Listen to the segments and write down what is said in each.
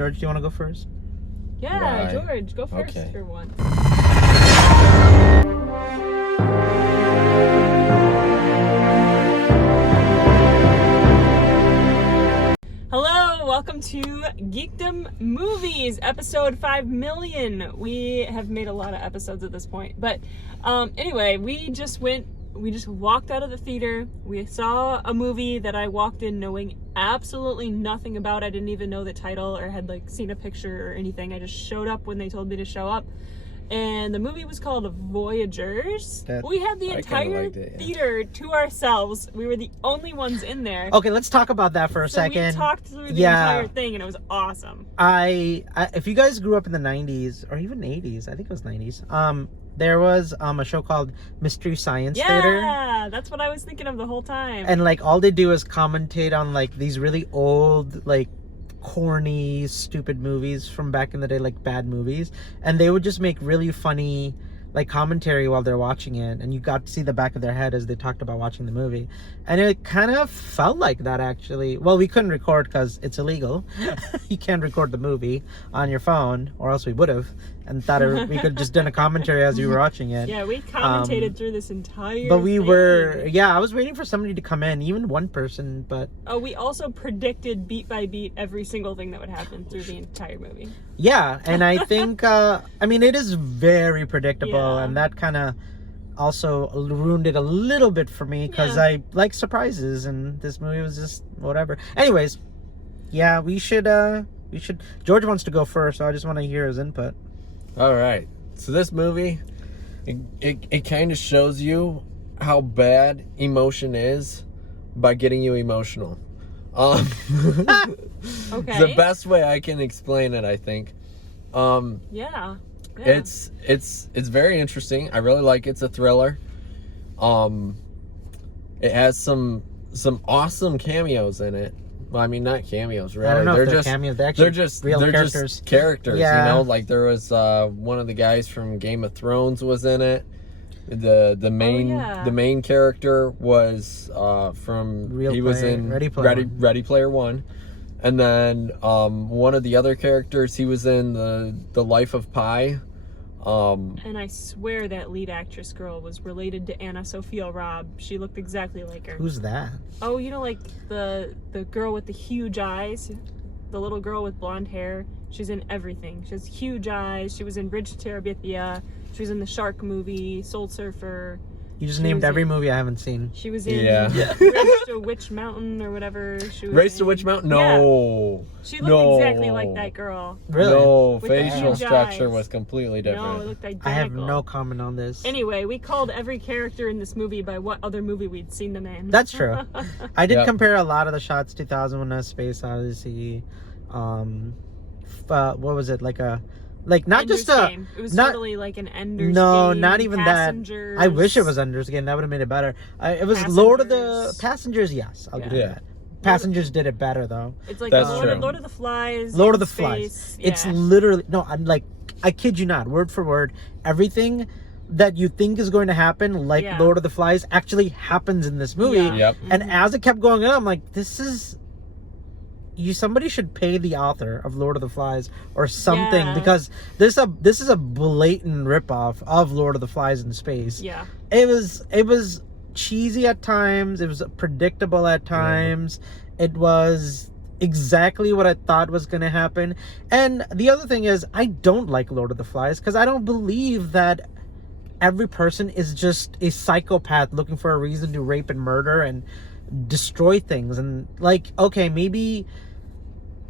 George, do you want to go first? Yeah, Right. George, go first Okay. for one. Hello, welcome to Geekdom Movies, episode 5 million. We have made a lot of episodes at this point, but anyway, we just walked out of the theater. We saw a movie that I walked in knowing absolutely nothing about. I didn't even know the title or had seen a picture or anything. I just showed up when they told me to show up. And the movie was called Voyagers. We had the entire theater to ourselves. We were the only ones in there. Okay, let's talk about that for a second. We talked through the entire thing, and it was awesome. I if you guys grew up in the 90s or even 80s, I think it was 90s. There was a show called Mystery Science Theater. Yeah, that's what I was thinking of the whole time. And all they do is commentate on these really old corny, stupid movies from back in the day, bad movies, and they would just make really funny commentary while they're watching it, and you got to see the back of their head as they talked about watching the movie, and it kind of felt like that, actually. Well, we couldn't record because it's illegal. You can't record the movie on your phone, or else we would have, and thought we could have just done a commentary as we were watching it. Yeah, we commentated through this entire but we thing. I was waiting for somebody to come in, even one person, but we also predicted beat by beat every single thing that would happen through the entire movie. Yeah, and I think it is very predictable, and that kind of also ruined it a little bit for me because I like surprises, and this movie was just whatever. Anyways, we should George wants to go first, so I just want to hear his input. All right. So this movie, it kind of shows you how bad emotion is by getting you emotional. Okay. The best way I can explain it, I think. Yeah. It's very interesting. I really like it. It's a thriller. It has some awesome cameos in it. Well, I mean, not cameos, really. I don't know they're if just cameos. they're just real they're characters. just characters. Yeah. You know, there was one of the guys from Game of Thrones was in it. The main character was from was in Ready Player One. And then one of the other characters, he was in the Life of Pi. And I swear that lead actress girl was related to Anna Sophia Robb. She looked exactly like her. Who's that? Oh, you know, the girl with the huge eyes, the little girl with blonde hair. She's in everything. She has huge eyes. She was in Bridge to Terabithia. She was in the Shark movie, Soul Surfer. You just named every movie I haven't seen. She was in Race to Witch Mountain or whatever. Race to Witch Mountain? No. Yeah. She looked exactly like that girl. Really? No, With facial huge structure eyes. was completely different. No, it looked identical. I have no comment on this. Anyway, we called every character in this movie by what other movie we'd seen them in. That's true. I did compare a lot of the shots. 2001: A Space Odyssey. What was it? Not Ender's just a. Game. It was not, totally like an Ender's No, Game. not even Passengers. that. I wish it was Ender's Game. That would have made it better. It was Lord of the Passengers. Yes, I'll give you that. Passengers did it better though. It's like That's Lord of the Flies. Lord of the Space. Flies. Yeah. It's literally I kid you not, word for word, everything that you think is going to happen, Lord of the Flies, actually happens in this movie. Yeah. Yep. And as it kept going on, I'm like, somebody should pay the author of Lord of the Flies or something, because this is a blatant ripoff of Lord of the Flies in space. Yeah. It was cheesy at times. It was predictable at times. It was exactly what I thought was going to happen. And the other thing is, I don't like Lord of the Flies because I don't believe that every person is just a psychopath looking for a reason to rape and murder and destroy things. And okay, maybe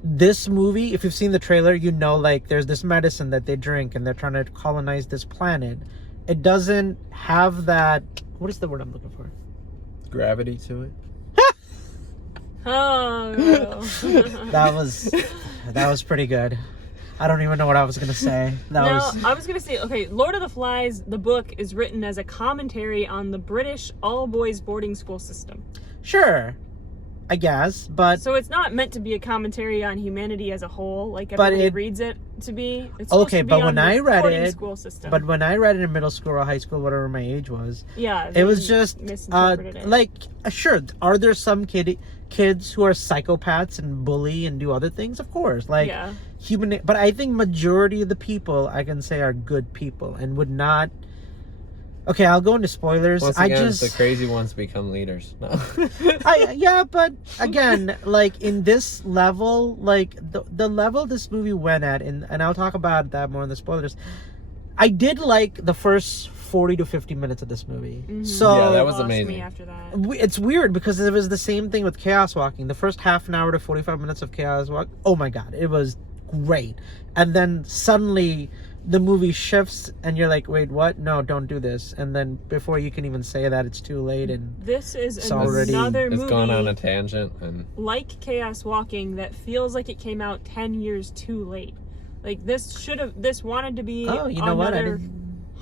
this movie, if you've seen the trailer, there's this medicine that they drink and they're trying to colonize this planet. It doesn't have that, what is the word I'm looking for? Gravity to it. Oh, no. that was pretty good. I don't even know what I was gonna say. I was gonna say, okay, Lord of the Flies, the book, is written as a commentary on the British all-boys boarding school system. Sure. I guess, but so it's not meant to be a commentary on humanity as a whole, like everybody reads it to be. It's supposed to be but on when I read it, school system. But when I read it in middle school or high school, whatever my age was, yeah, it was just misinterpreted it. like sure, are there some kids who are psychopaths and bully and do other things? Of course, like human. But I think majority of the people I can say are good people and would not. Okay, I'll go into spoilers. Once again, the crazy ones become leaders. No. Yeah, but again, like in this level, like the level this movie went at, and I'll talk about that more in the spoilers. I did like the first 40 to 50 minutes of this movie. Mm-hmm. So yeah, that was amazing. After that. It's weird because it was the same thing with Chaos Walking. The first half an hour to 45 minutes of Chaos Walk, oh my god, it was great. And then suddenly the movie shifts and you're like, wait, what? No, don't do this. And then before you can even say that, it's too late. And this is another movie. It's gone on a tangent. And like Chaos Walking, that feels like it came out 10 years too late. Like this wanted to be another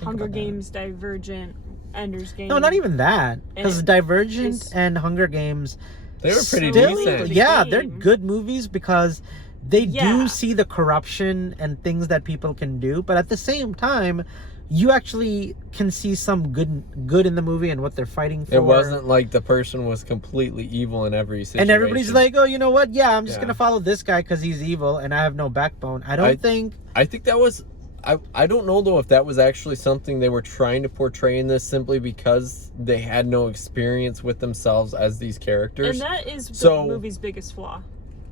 Hunger Games, Divergent, Ender's Game. No, not even that. Because Divergent and Hunger Games, they were pretty decent. Yeah, they're good movies because they do see the corruption and things that people can do, but at the same time, you actually can see some good in the movie and what they're fighting for. It wasn't like the person was completely evil in every situation. And everybody's like, oh, you know what? Yeah, I'm just going to follow this guy because he's evil and I have no backbone. I think that was... I don't know, though, if that was actually something they were trying to portray in this simply because they had no experience with themselves as these characters. And that is the movie's biggest flaw.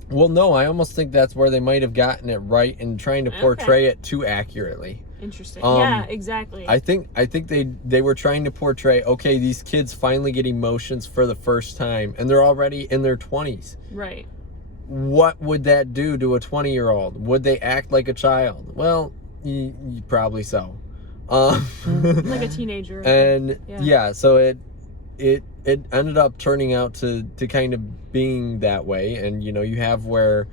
Well, no, I almost think that's where they might have gotten it right in trying to portray it too accurately. Interesting. Yeah, exactly. I think they were trying to portray, okay, these kids finally get emotions for the first time, and they're already in their 20s. Right. What would that do to a 20-year-old? Would they act like a child? Well, probably so. Like a teenager. And so it ended up turning out to kind of being that way. And you have where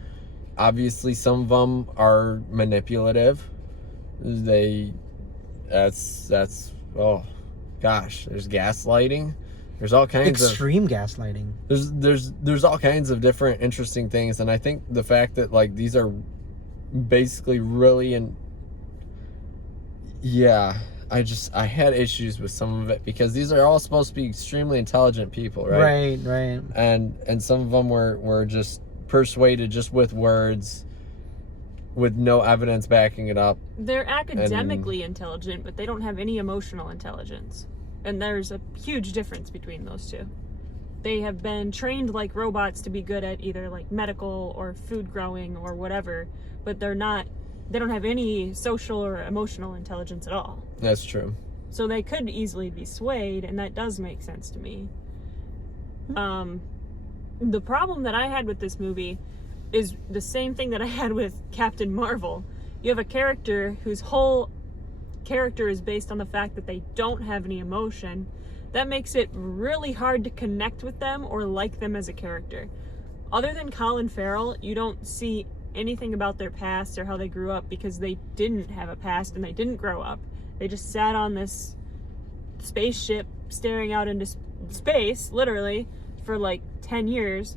obviously some of them are manipulative. That's oh gosh, there's gaslighting. There's all kinds of extreme gaslighting. There's all kinds of different interesting things, and I think the fact that like these are basically really I had issues with some of it because these are all supposed to be extremely intelligent people, right? Right. And some of them were just persuaded just with words, with no evidence backing it up. They're academically intelligent, but they don't have any emotional intelligence. And there's a huge difference between those two. They have been trained like robots to be good at either like medical or food growing or whatever, but they don't have any social or emotional intelligence at all. That's true. So they could easily be swayed, and that does make sense to me. The problem that I had with this movie is the same thing that I had with Captain Marvel. You have a character whose whole character is based on the fact that they don't have any emotion. That makes it really hard to connect with them or like them as a character. Other than Colin Farrell, you don't see anything about their past or how they grew up because they didn't have a past and they didn't grow up. They just sat on this spaceship staring out into space, literally, for like 10 years.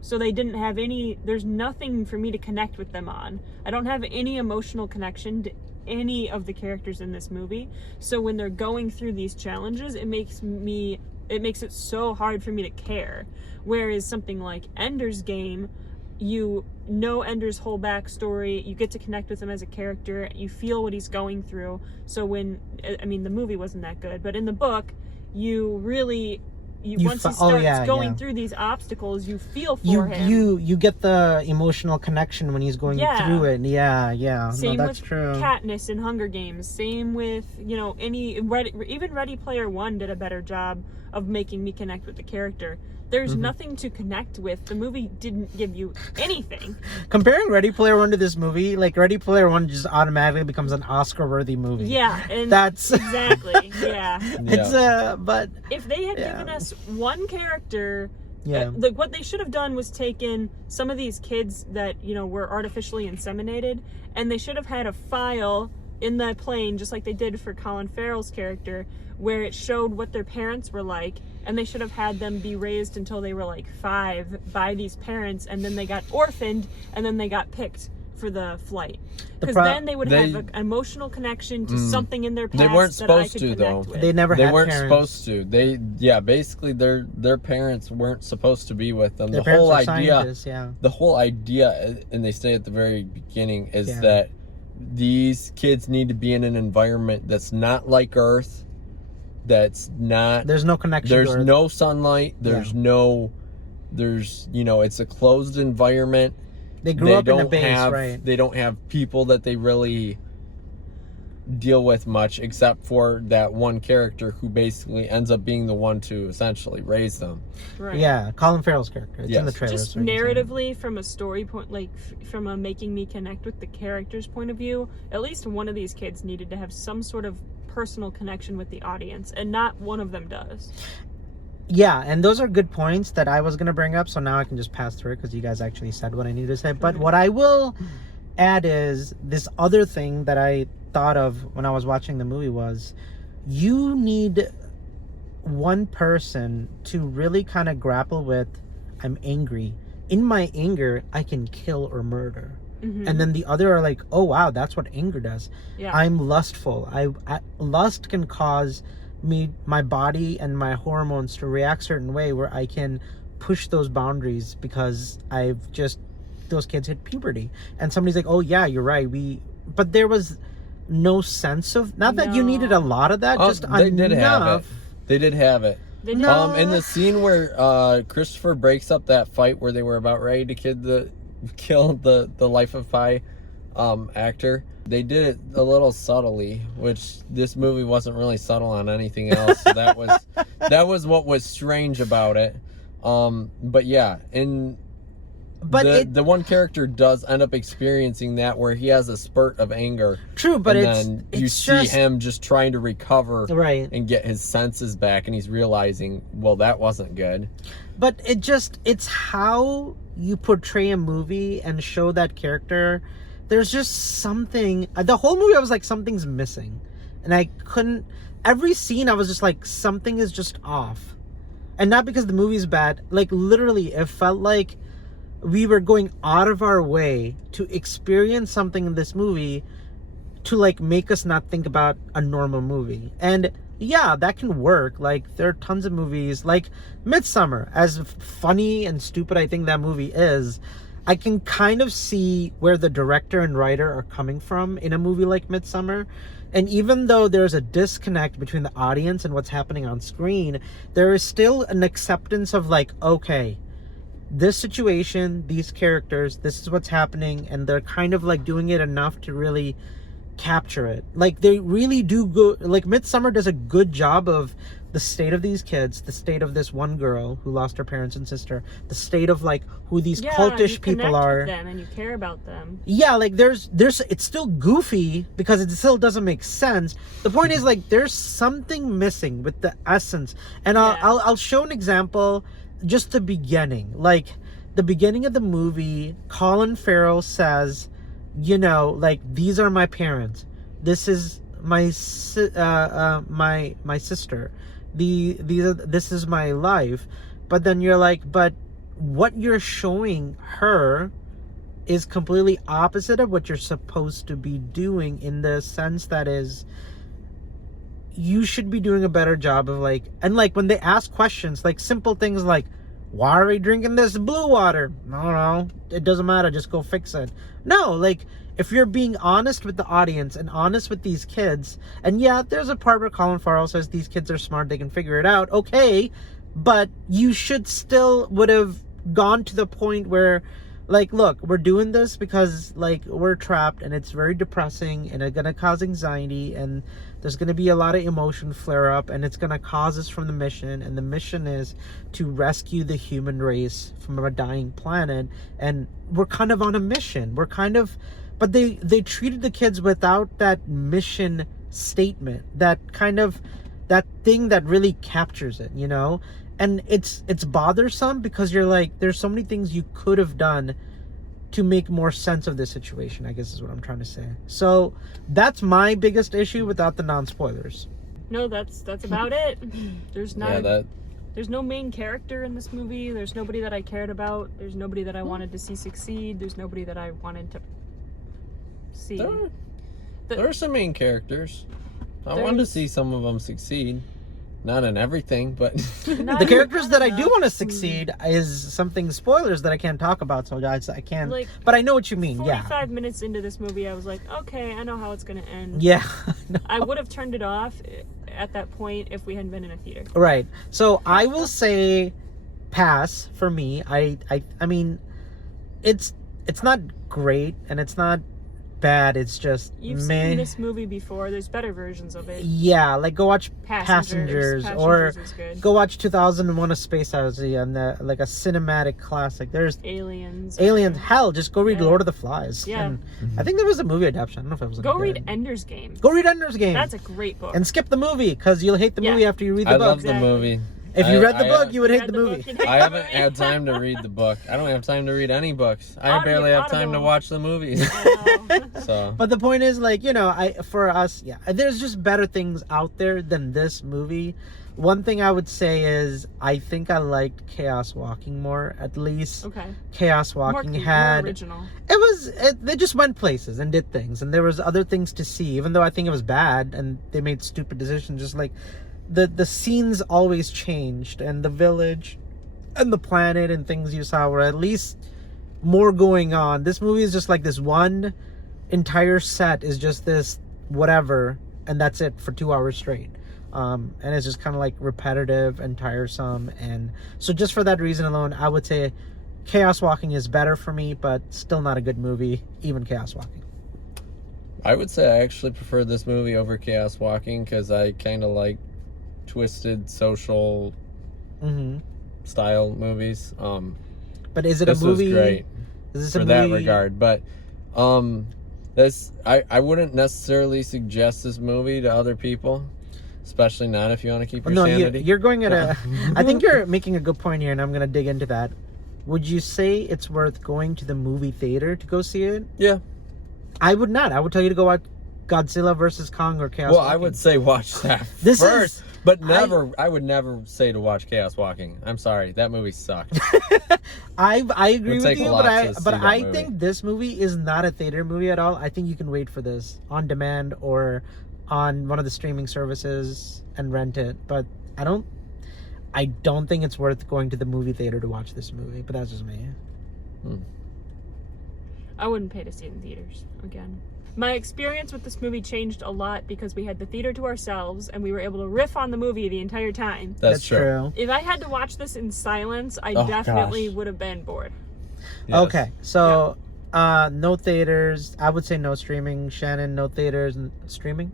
So they didn't have there's nothing for me to connect with them on. I don't have any emotional connection to any of the characters in this movie. So when they're going through these challenges, it makes it so hard for me to care. Whereas something like Ender's Game, you know Ender's whole backstory, you get to connect with him as a character, you feel what he's going through. So the movie wasn't that good, but in the book, once he starts going through these obstacles, you feel for him. You get the emotional connection when he's going through it. Yeah. Same that's with true. Katniss in Hunger Games. Same with even Ready Player One did a better job of making me connect with the character. There's nothing to connect with. The movie didn't give you anything. Comparing Ready Player One to this movie, like Ready Player One just automatically becomes an Oscar-worthy movie. Yeah, and that's exactly. Yeah. It's but if they had given us one character, what they should have done was taken some of these kids that were artificially inseminated, and they should have had a file in the plane, just like they did for Colin Farrell's character, where it showed what their parents were like, and they should have had them be raised until they were like 5 by these parents, and then they got orphaned, and then they got picked for the flight. Because then they would have an emotional connection to something in their past. They weren't that I supposed could to, though. with. They never. They weren't parents. supposed to. Basically, their parents weren't supposed to be with them. Their the whole idea, the whole idea, and they say at the very beginning, is that these kids need to be in an environment that's not like Earth. That's not. There's no connection. There's no sunlight. There's no. There's it's a closed environment. They grew up in a base, right? They don't have people that they really deal with much, except for that one character who basically ends up being the one to essentially raise them. Right. Yeah, Colin Farrell's character. It's in the trailer. Just narratively, from a story point, like from a making me connect with the character's point of view, at least one of these kids needed to have some sort of personal connection with the audience, and not one of them does. Yeah, and those are good points that I was going to bring up, so now I can just pass through it because you guys actually said what I needed to say. But what I will add is this other thing that I thought of when I was watching the movie was you need one person to really kind of grapple with, I'm angry. In my anger, I can kill or murder. Mm-hmm. And then the other are like, oh, wow, that's what anger does. Yeah. I'm lustful. Lust can cause my body and my hormones to react certain way where I can push those boundaries because those kids hit puberty. And somebody's like, oh yeah, you're right. But there was no sense of, not that you needed a lot of that, just they enough. Did have it. They did have it. No. In the scene where Christopher breaks up that fight where they were about ready to kill the Life of Pi actor, they did it a little subtly, which this movie wasn't really subtle on anything else. So that was what was strange about it. But yeah, the one character does end up experiencing that where he has a spurt of anger. True, but then you see him just trying to recover and get his senses back, and he's realizing, well, that wasn't good. But it's how you portray a movie and show that character. There's just something, the whole movie I was like, something's missing. And I couldn't, every scene I was just like, something is just off. And not because the movie's bad, like literally it felt like we were going out of our way to experience something in this movie to like make us not think about a normal movie. And yeah, that can work. Like there are tons of movies like Midsommar, as funny and stupid I think that movie is, I can kind of see where the director and writer are coming from in a movie like Midsommar. And even though there's a disconnect between the audience and what's happening on screen, there is still an acceptance of like, okay, this situation, these characters, this is what's happening, and they're kind of like doing it enough to really capture it. Like they really do go, like Midsommar does a good job of the state of these kids, the state of this one girl who lost her parents and sister, the state of like who these cultish people are. With them and you care about them. Yeah, like there's it's still goofy because it still doesn't make sense. The point is like there's something missing with the essence. And I'll show an example, just the beginning. Like the beginning of the movie, Colin Farrell says, like these are my parents. This is my sister. This is my life. But then you're like, but what you're showing her is completely opposite of what you're supposed to be doing, in the sense that is you should be doing a better job of like, and like when they ask questions, like simple things like, why are we drinking this blue water? I don't know. It doesn't matter. Just go fix it. No, like if you're being honest with the audience and honest with these kids, and yeah, there's a part where Colin Farrell says these kids are smart, they can figure it out. Okay, but you should still would have gone to the point where, like, look, we're doing this because like we're trapped and it's very depressing and it's gonna cause anxiety and there's gonna be a lot of emotion flare up and it's gonna cause us from the mission, and the mission is to rescue the human race from a dying planet, and we're kind of on a mission. But they treated the kids without that mission statement, that thing that really captures it, and it's bothersome because you're like, there's so many things you could have done to make more sense of this situation, I guess is what I'm trying to say. So that's my biggest issue without the non-spoilers. No, that's about it. There's there's no main character in this movie. There's nobody that I cared about. There's nobody that I wanted to see succeed. There's nobody that I wanted to see. There are some main characters. I wanted to see some of them succeed. Not in everything, but... the characters that I do want to succeed is something spoilers that I can't talk about, so guys, I can't... but I know what you mean, 45 minutes into this movie, I was like, okay, I know how it's going to end. Yeah. I would have turned it off at that point if we hadn't been in a theater. Right. So I will say pass for me. I mean, it's not great, and it's not bad. It's just you've seen this movie before. There's better versions of it. Yeah, like go watch Passengers or go watch 2001: A Space Odyssey and like a cinematic classic. There's Aliens. Hell, just go read Lord of the Flies. Yeah, and I think there was a movie adaptation. I don't know if it was. Go read Ender's Game. Go read Ender's Game. That's a great book. And skip the movie because you'll hate the movie after you read the book. I love the movie. If you read the book, you would hate the movie. I haven't had time to read the book. I don't have time to read any books. I barely have time to watch the movies. So. But the point is, like, you know, for us, there's just better things out there than this movie. One thing I would say is I think I liked Chaos Walking more. At least Chaos Walking had... more original. They just went places and did things. And there was other things to see, even though I think it was bad. And they made stupid decisions, just like... The scenes always changed, and the village and the planet and things you saw were at least more going on. This movie is just like this one entire set is just this whatever, and that's it for 2 hours straight. And it's just kind of like repetitive and tiresome. And so just for that reason alone, I would say Chaos Walking is better for me, but still not a good movie, even Chaos Walking. I would say I actually prefer this movie over Chaos Walking because I kind of like twisted social style movies. But is it a movie? Was great is this for a that movie? regard. But this I wouldn't necessarily suggest this movie to other people, especially not if you want to keep your sanity. You're going at a. I think you're making a good point here, and I'm gonna dig into that. Would you say it's worth going to the movie theater to go see it? Yeah. I would not. I would tell you to go watch Godzilla vs. Kong or Chaos Walking. I would say watch that first. But I would never say to watch Chaos Walking. I'm sorry, that movie sucked. I agree with you, but I think this movie is not a theater movie at all. I think you can wait for this on demand or on one of the streaming services and rent it. But I don't think it's worth going to the movie theater to watch this movie. But that's just me. I wouldn't pay to see it in theaters again. My experience with this movie changed a lot because we had the theater to ourselves and we were able to riff on the movie the entire time. That's true. If I had to watch this in silence, I definitely would have been bored. Yes. Okay, so no theaters. I would say no streaming. Shannon, no theaters and streaming?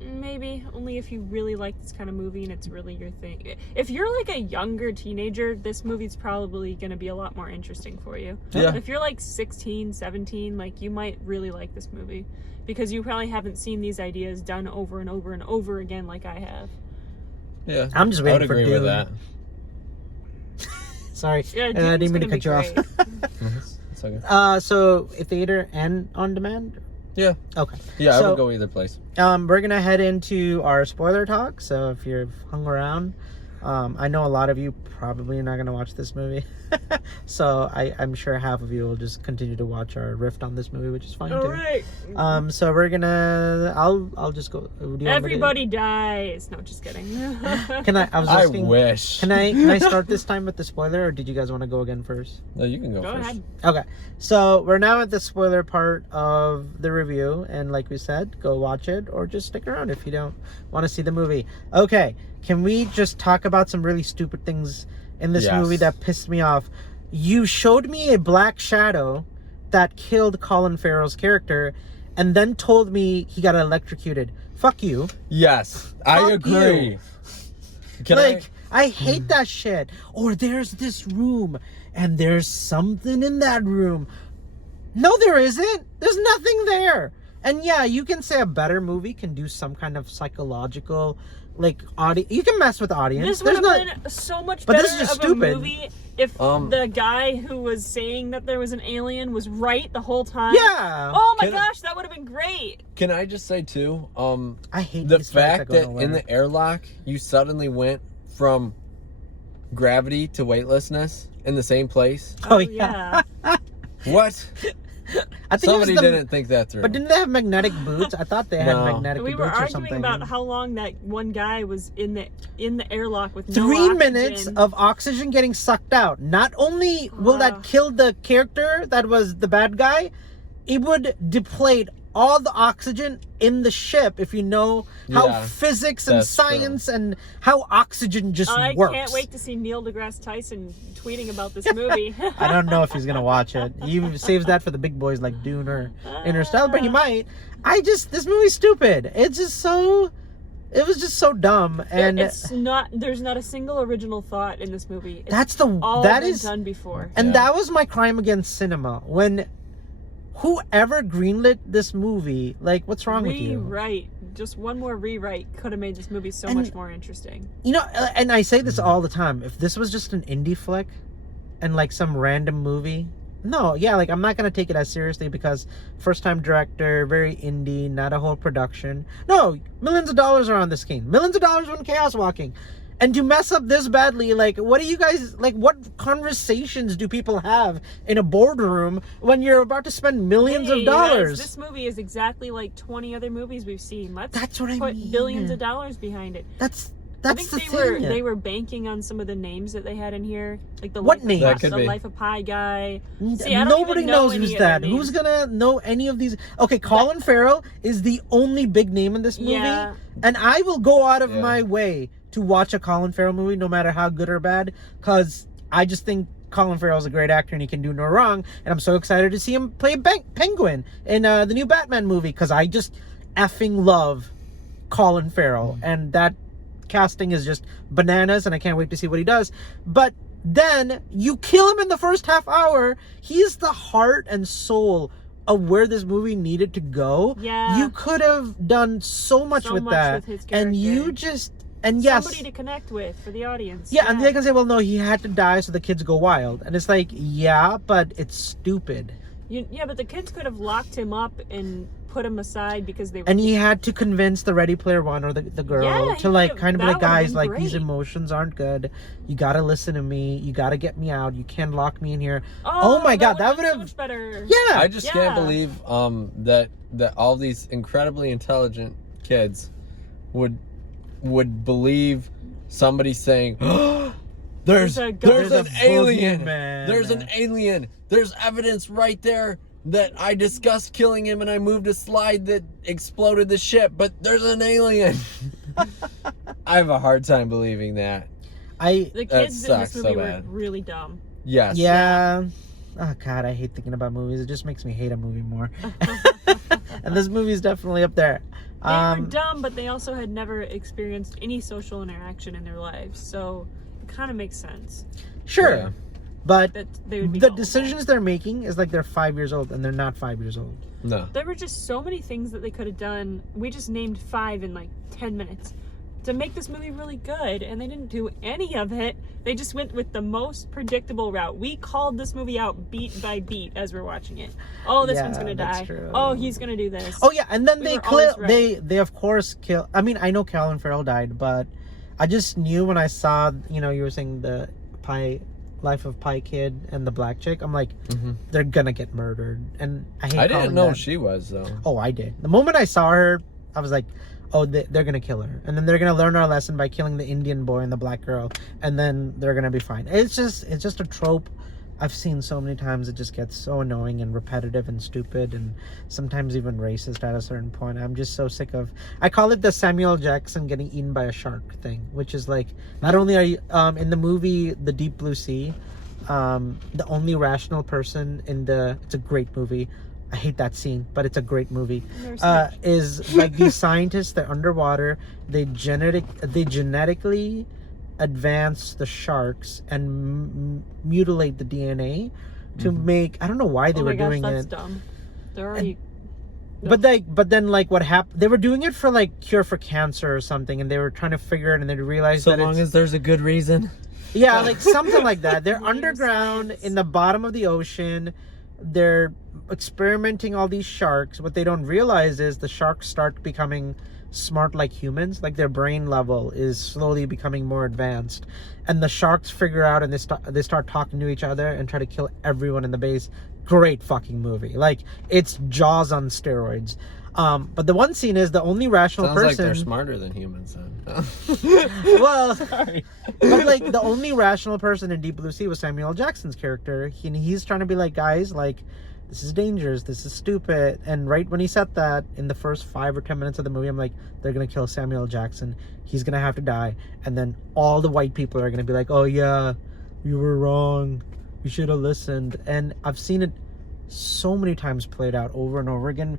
Maybe, only if you really like this kind of movie and it's really your thing. If you're like a younger teenager, this movie's probably going to be a lot more interesting for you. Yeah. If you're like 16, 17, like you might really like this movie because you probably haven't seen these ideas done over and over and over again like I have. Yeah. I'm just waiting I would for agree Dune. with that. Sorry. Yeah, I didn't mean to cut you off. It's okay. So a theater and on demand? Yeah. Okay. Yeah, I would go either place. We're gonna head into our spoiler talk. So if you've hung around, I know a lot of you probably are not gonna watch this movie. So I'm sure half of you will just continue to watch our riff on this movie, which is fine too. All right. So we're gonna. I'll just go. Everybody dies. No, just kidding. Can I? I was asking. I wish. Can I start this time with the spoiler, or did you guys want to go again first? No, you can go first. Ahead. Okay. So we're now at the spoiler part of the review, and like we said, go watch it, or just stick around if you don't want to see the movie. Okay. Can we just talk about some really stupid things in this movie that pissed me off? You showed me a black shadow that killed Colin Farrell's character and then told me he got electrocuted. Fuck you. Yes, I agree. I hate that shit. Or there's this room and there's something in that room. No, there isn't. There's nothing there. And yeah, you can say a better movie can do some kind of psychological, like, audience. You can mess with the audience. This would have been so much but better this is just of stupid. a movie if the guy who was saying that there was an alien was right the whole time. Yeah. Oh my gosh, that would have been great. Can I just say too? I hate the fact that in the airlock you suddenly went from gravity to weightlessness in the same place. Oh yeah. What? I think somebody didn't think that through. But didn't they have magnetic boots? I thought they had magnetic boots. We were arguing about how long that one guy was in the airlock with no oxygen. 3 minutes of oxygen getting sucked out. Not only will that kill the character that was the bad guy, it would deplete all the oxygen in the ship, if you know how physics and science and how oxygen just works. I can't wait to see Neil deGrasse Tyson tweeting about this movie. I don't know if he's gonna watch it. He saves that for the big boys like Dune or Interstellar, but he might. This movie's stupid. It was just so dumb, and there's not a single original thought in this movie. That is done before. And that was my crime against cinema. When whoever greenlit this movie, like, what's wrong with you? Rewrite. Just one more rewrite could have made this movie so much more interesting. You know, and I say this all the time. If this was just an indie flick and like some random movie, like, I'm not going to take it as seriously because first time director, very indie, not a whole production. No, millions of dollars are on the screen. Millions of dollars when chaos walking. And to mess up this badly, like, what do you guys, like, what conversations do people have in a boardroom when you're about to spend millions of dollars? This movie is exactly like 20 other movies we've seen. Let's put billions of dollars behind it. That's I think they were banking on some of the names that they had in here, like the Life of Pi guy. See, nobody knows who's that. Who's gonna know any of these? Okay, Colin Farrell is the only big name in this movie, and I will go out of my way to watch a Colin Farrell movie, no matter how good or bad, because I just think Colin Farrell's a great actor and he can do no wrong, and I'm so excited to see him play Penguin in the new Batman movie, because I just effing love Colin Farrell, and that casting is just bananas, and I can't wait to see what he does. But then you kill him in the first half hour. He's the heart and soul of where this movie needed to go. Yeah, you could have done so much with that, and you just somebody to connect with for the audience. And they can say, well, no, he had to die so the kids go wild, and it's like, but it's stupid. But the kids could have locked him up and put him aside because they were... And he had to convince the Ready Player One or the girl to, like, kind of be like, guys, like, these emotions aren't good. You gotta listen to me. You gotta get me out. You can't lock me in here. Oh my God, that would have... so much better. Yeah. I just can't believe that all these incredibly intelligent kids would believe somebody saying, oh, there's an alien. There's an alien. There's evidence right there that I discussed killing him and I moved a slide that exploded the ship, but there's an alien. I have a hard time believing that. The kids in this movie were really dumb. Yes. Yeah. Oh God, I hate thinking about movies. It just makes me hate a movie more. And this movie is definitely up there. They were dumb, but they also had never experienced any social interaction in their lives, so it kind of makes sense. Sure. Yeah. But the decisions they're making is like they're 5 years old, and they're not 5 years old. No. There were just so many things that they could have done. We just named 5 in like 10 minutes to make this movie really good, and they didn't do any of it. They just went with the most predictable route. We called this movie out beat by beat as we're watching it. Oh, this one's gonna die. True. Oh, he's gonna do this. Oh yeah, and then they of course kill. I mean, I know Colin Farrell died, but I just knew when I saw, you were saying the Life of Pi kid and the black chick, I'm like, they're gonna get murdered, and I didn't know she was though. Oh, I did. The moment I saw her, I was like, oh, they're gonna kill her, and then they're gonna learn our lesson by killing the Indian boy and the black girl, and then they're gonna be fine. It's just a trope I've seen so many times. It just gets so annoying and repetitive and stupid, and sometimes even racist at a certain point. I'm just so sick of. I call it the Samuel Jackson getting eaten by a shark thing, which is like, not only are you in the movie The Deep Blue Sea, the only rational person it's a great movie. I hate that scene, but it's a great movie. Is like these scientists, they're underwater, they genetically advance the sharks and mutilate the DNA to make, I don't know why they were doing that's it. Dumb. They're already But then what happened? They were doing it for like cure for cancer or something, and they were trying to figure it, and they realized so long as there's a good reason. Yeah, like something like that. They're underground in the bottom of the ocean. They're experimenting all these sharks. What they don't realize is the sharks start becoming smart like humans. Like their brain level is slowly becoming more advanced, and the sharks figure out, and they start talking to each other and try to kill everyone in the base. Great fucking movie. Like it's Jaws on steroids. But the one scene is the only rational person. Sounds like they're smarter than humans then. Well, sorry. But like the only rational person in Deep Blue Sea was Samuel L. Jackson's character. He's trying to be like, guys, like this is dangerous. This is stupid. And right when he said that, in the first 5 or 10 minutes of the movie, I'm like, they're gonna kill Samuel L. Jackson. He's gonna have to die. And then all the white people are gonna be like, oh yeah, you were wrong. You should have listened. And I've seen it so many times played out over and over again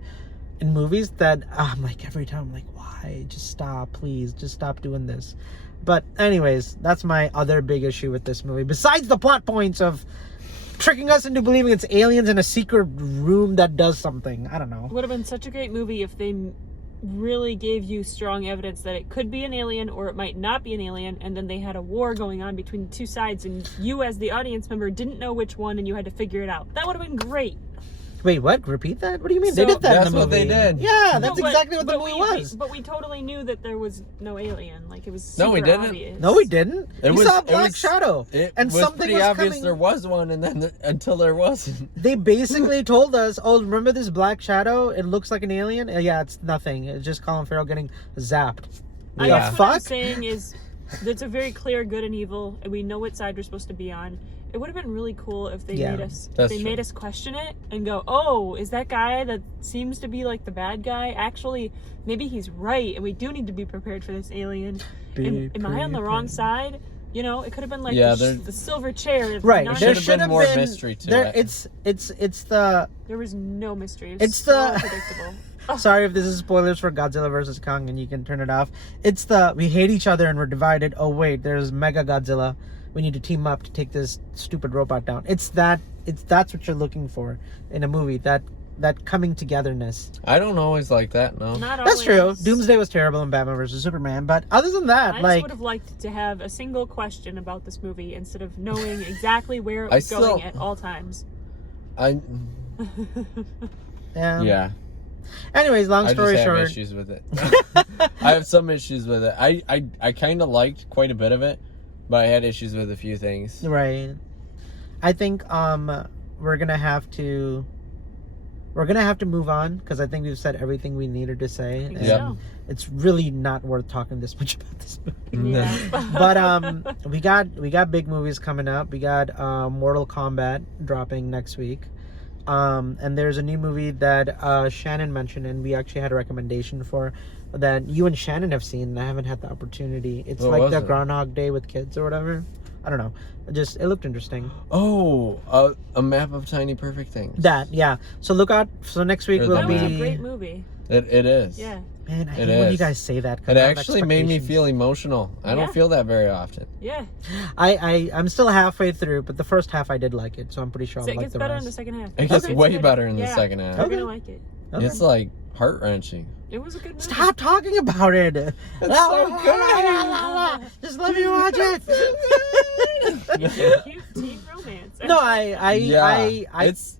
in movies that I'm like, every time I'm like, why? Just stop, please. Just stop doing this. But anyways, that's my other big issue with this movie. Besides the plot points of tricking us into believing it's aliens in a secret room that does something. I don't know. It would have been such a great movie if they really gave you strong evidence that it could be an alien or it might not be an alien, and then they had a war going on between the two sides, and you as the audience member didn't know which one, and you had to figure it out. That would have been great. Wait, what? Repeat that? What do you mean? They did that in the movie. That's what they did. Yeah, that's exactly what the movie was. But we totally knew that there was no alien. Like, it was No, we didn't. obvious. No, we didn't. We saw a black shadow. And something was pretty obvious coming. There was one, and then until there wasn't. They basically told us, oh, remember this black shadow? It looks like an alien? Yeah, it's nothing. It's just Colin Farrell getting zapped. I guess what I'm saying is there's a very clear good and evil, and we know what side we're supposed to be on. It would have been really cool if they made us question it and go, oh, is that guy that seems to be like the bad guy actually, maybe he's right, and we do need to be prepared for this alien. Am I on the wrong side? You know, it could have been like the silver chair. Right, there should have been more mystery to it. There was no mystery. It's so the predictable. Sorry if this is spoilers for Godzilla vs. Kong, and you can turn it off. It's we hate each other and we're divided. Oh wait, there's Mega Godzilla. We need to team up to take this stupid robot down. That's what you're looking for in a movie. That coming togetherness. I don't always like that. No, not that's always. True. Doomsday was terrible in Batman vs Superman, but other than that, I just would have liked to have a single question about this movie instead of knowing exactly where it was going at all times. Yeah. Anyways, long story short, I have issues with it. I have some issues with it. I kind of liked quite a bit of it, but I had issues with a few things. Right. I think we're gonna have to move on because I think we've said everything we needed to say. And so. It's really not worth talking this much about this movie. Yeah. But we got big movies coming up. We got Mortal Kombat dropping next week. And there's a new movie that Shannon mentioned, and we actually had a recommendation for that you and Shannon have seen, and I haven't had the opportunity. It's like the Groundhog Day with kids or whatever. I don't know. It looked interesting. Oh, a map of tiny perfect things. Yeah. So look out. So next week will be. That was a great movie. It is. Yeah. Man, I hate when you guys say that. It actually made me feel emotional. I don't feel that very often. Yeah. I'm still halfway through, but the first half I did like it, so I'm pretty sure I'll like the rest. It gets better in the second half. It gets way better in the second half. You're gonna like it. Okay. It's like heart-wrenching. It was a good movie. Stop talking about it. It's so good. Just let me watch it. Cute teen romance. No,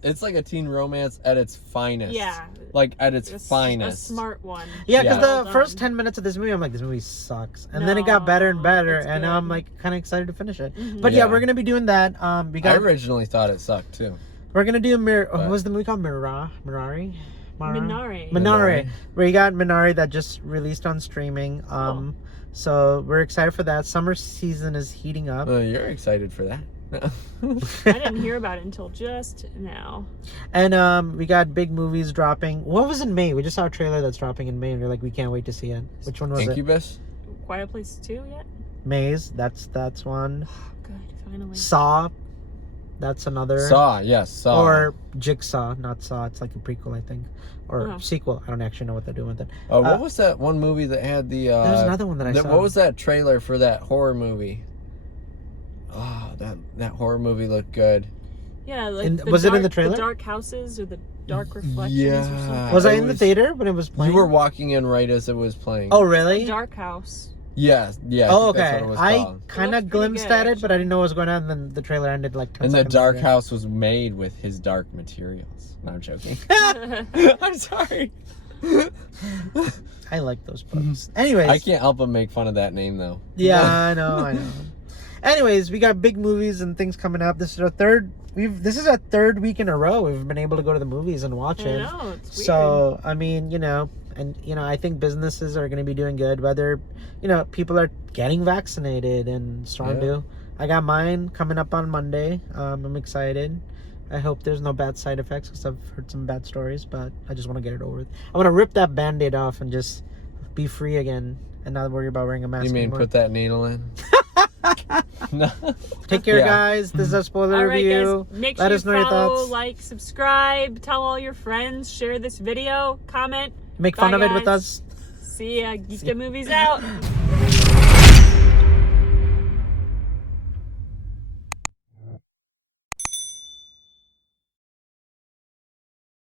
it's like a teen romance at its finest. Yeah. Like at its finest. A smart one. Yeah, because the first 10 minutes of this movie, I'm like, this movie sucks. And then it got better and better, and now I'm like kind of excited to finish it. Mm-hmm. But yeah, we're gonna be doing that. I originally thought it sucked too. We're gonna do what was the movie called? Minari. Minari. Where you got Minari that just released on streaming. So we're excited for that. Summer season is heating up. You're excited for that. I didn't hear about it until just now. And we got big movies dropping. What was in May? We just saw a trailer that's dropping in May, and we're like, we can't wait to see it. Which one was Incubus? it? Quiet Place 2 yet? Maze. That's one. Good, finally. Saw. That's another. Saw, yes, Saw. Or Jigsaw, not Saw. It's like a prequel, I think. Or sequel. I don't actually know what they're doing with it. What was that one movie that had the... There's another one that I saw. What was that trailer for that horror movie? Oh, that horror movie looked good. Yeah, like was it in the trailer? The dark houses or the dark reflections or something. Was I in the theater when it was playing? You were walking in right as it was playing. Oh, really? Dark house. Yeah. Oh, okay. I kind of glimpsed at it, but I didn't know what was going on. And then the trailer ended like 10 And the seconds dark later. house was made with his dark materials. No, I'm joking. I'm sorry. I like those books. Anyways. I can't help but make fun of that name, though. Yeah, I know. Anyways, we got big movies and things coming up. This is our third week in a row we've been able to go to the movies and watch it. I know, it's weird. So, I mean, I think businesses are going to be doing good, whether, people are getting vaccinated and starting to. I got mine coming up on Monday. I'm excited. I hope there's no bad side effects because I've heard some bad stories, but I just want to get it over with. I want to rip that Band-Aid off and just be free again and not worry about wearing a mask anymore. Put that needle in? No. Take care, guys. This is a spoiler review. Guys, make Let sure us know you your follow, thoughts. like, subscribe, tell all your friends, share this video, comment. Make fun of it with guys. us. See ya. Geek the Movies out.